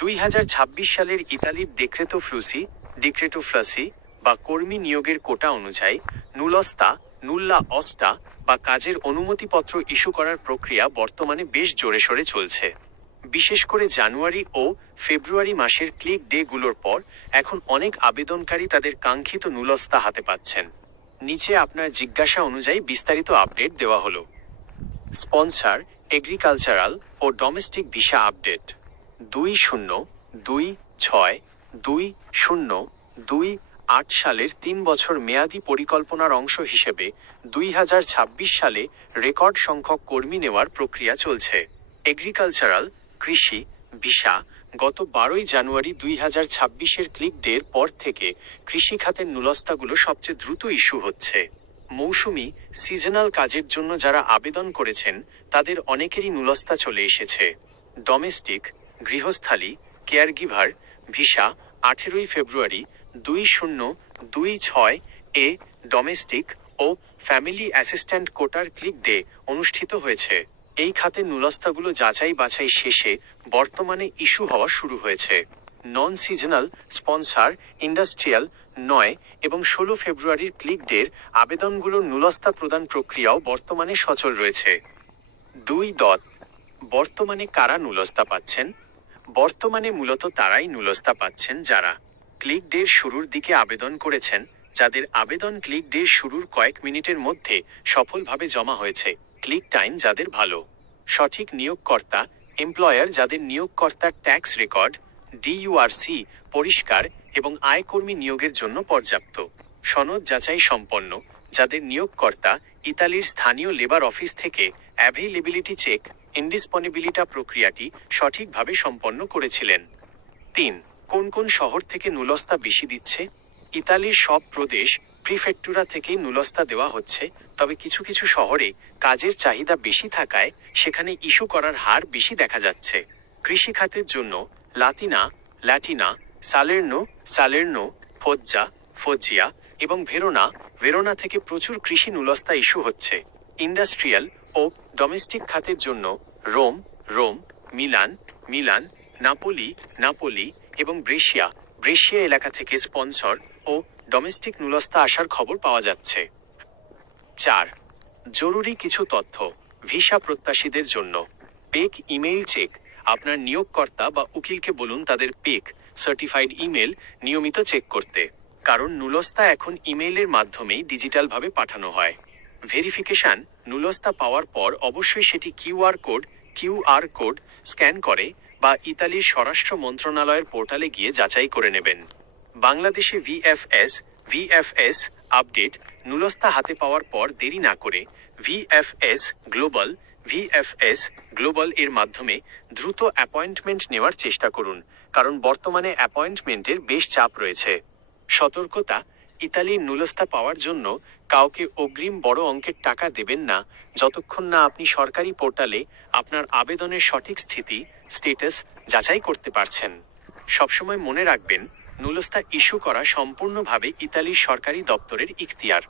2026 সালের ইতালির ডিক্রেটো ফ্লুসি বা কর্মী নিয়োগের কোটা অনুযায়ী নুলস্তা নুল্লা অস্টা বা কাজের অনুমতিপত্র ইস্যু করার প্রক্রিয়া বর্তমানে বেশ জোরেশোরে চলছে। বিশেষ করে জানুয়ারি ও ফেব্রুয়ারি মাসের ক্লিক ডে গুলোর পর এখন অনেক আবেদনকারী তাদের কাঙ্ক্ষিত নুলস্তা হাতে পাচ্ছেন। নিচে আপনার জিজ্ঞাসা অনুযায়ী বিস্তারিত আপডেট দেওয়া হলো। স্পন্সর এগ্রিকালচারাল ও ডোমেস্টিক ভিসা আপডেট 2026-2028 সালের 3 বছর মেয়াদী পরিকল্পনার অংশ হিসেবে 2026 সালে রেকর্ড সংখ্যক কর্মী নেওয়ার প্রক্রিয়া চলছে। এগ্রিকালচারাল কৃষি ভিসা গত 12 জানুয়ারি 2026-এর ক্লিক ডের পর থেকে কৃষি খাতের নুলস্তাগুলো সবচেয়ে দ্রুত ইস্যু হচ্ছে। মৌসুমি সিজনাল কাজের জন্য যারা আবেদন করেছেন তাদের অনেকেরই নুলস্তা চলে এসেছে। ডোমেস্টিক গৃহস্থালী কেয়ারগিভার ভিসা 18 ফেব্রুয়ারি 2026 এ ডোমেস্টিক ও ফ্যামিলি অ্যাসিস্ট্যান্ট কোটার ক্লিক ডে অনুষ্ঠিত হয়েছে। এই খাতের নুলস্তাগুলো যাচাই বাছাই শেষে বর্তমানে ইস্যু হওয়া শুরু হয়েছে। নন সিজনাল স্পন্সর ইন্ডাস্ট্রিয়াল 9 এবং 16 ফেব্রুয়ারির ক্লিক ডের আবেদনগুলোর নুলস্তা প্রদান প্রক্রিয়াও বর্তমানে সচল রয়েছে। বর্তমানে কারা নুলস্তা পাচ্ছেন? বর্তমানে মূলত তারাই নুলস্তা পাচ্ছেন যারা ক্লিক ডের শুরুর দিকে আবেদন করেছেন, যাদের আবেদন ক্লিক ডের শুরুর কয়েক মিনিটের মধ্যে সফলভাবে জমা হয়েছে। ক্লিক টাইম যাদের ভালো, সঠিক নিয়োগকর্তা এমপ্লয়ার যাদের নিয়োগকর্তার ট্যাক্স রেকর্ড ডিইউআরসি পরিষ্কার এবং আয়কর্মী নিয়োগের জন্য পর্যাপ্ত, সনদ যাচাই সম্পন্ন যাদের নিয়োগকর্তা ইতালির স্থানীয় লেবার অফিস থেকে অ্যাভেইলেবিলিটি চেক ইনডিসপনিবিলিটা প্রক্রিয়াটি সঠিকভাবে সম্পন্ন করেছিলেন। 3. কোন কোন শহর থেকে নুলস্তা বেশি দিচ্ছে? ইতালির সব প্রদেশ প্রিফেক্টুরা থেকেই নুলস্তা দেওয়া হচ্ছে, তবে কিছু কিছু শহরে কাজের চাহিদা বেশি থাকায় সেখানে ইস্যু করার হার বেশি দেখা যাচ্ছে। কৃষি খাতের জন্য ল্যাটিনা সালের্নো ফোজ্জিয়া এবং ভেরোনা থেকে প্রচুর কৃষি নুলস্তা ইস্যু হচ্ছে। ইন্ডাস্ট্রিয়াল ও ডোমেস্টিক খাতের জন্য রোম মিলান নাপোলি এবং ব্রেশিয়া এলাকা থেকে স্পন্সর ও ডোমেস্টিক নুলস্তা আসার খবর পাওয়া যাচ্ছে। 4. জরুরি কিছু তথ্য ভিসা প্রত্যাশীদের জন্য। পেক ইমেইল চেক আপনার নিয়োগকর্তা বা উকিলকে বলুন তাদের পেক সার্টিফাইড ইমেল নিয়মিত চেক করতে, কারণ নুলস্তা এখন ইমেইলের মাধ্যমেই ডিজিটালভাবে পাঠানো হয়। ভেরিফিকেশন নুলস্তা পাওয়ার পর অবশ্যই সেটি কিউআর কোড স্ক্যান করে বা ইতালির স্বরাষ্ট্র মন্ত্রণালয়ের পোর্টালে গিয়ে যাচাই করে নেবেন। বাংলাদেশে ভিএফএস আপডেট নুলস্তা হাতে পাওয়ার পর দেরি না করে ভিএফএস গ্লোবাল এর মাধ্যমে দ্রুত অ্যাপয়েন্টমেন্ট নেওয়ার চেষ্টা করুন, কারণ বর্তমানে অ্যাপয়েন্টমেন্টের বেশ চাপ রয়েছে। সতর্কতা, ইতালির নুলস্তা পাওয়ার জন্য কাউকে অগ্রিম বড় অঙ্কের টাকা দেবেন না যতক্ষণ না আপনি সরকারি পোর্টালে আপনার আবেদনের সঠিক স্টেটাস যাচাই করতে পারছেন। সবসময় মনে রাখবেন, নুলস্তা ইস্যু করা সম্পূর্ণভাবে ইতালির সরকারি দপ্তরের ইখতিয়ার।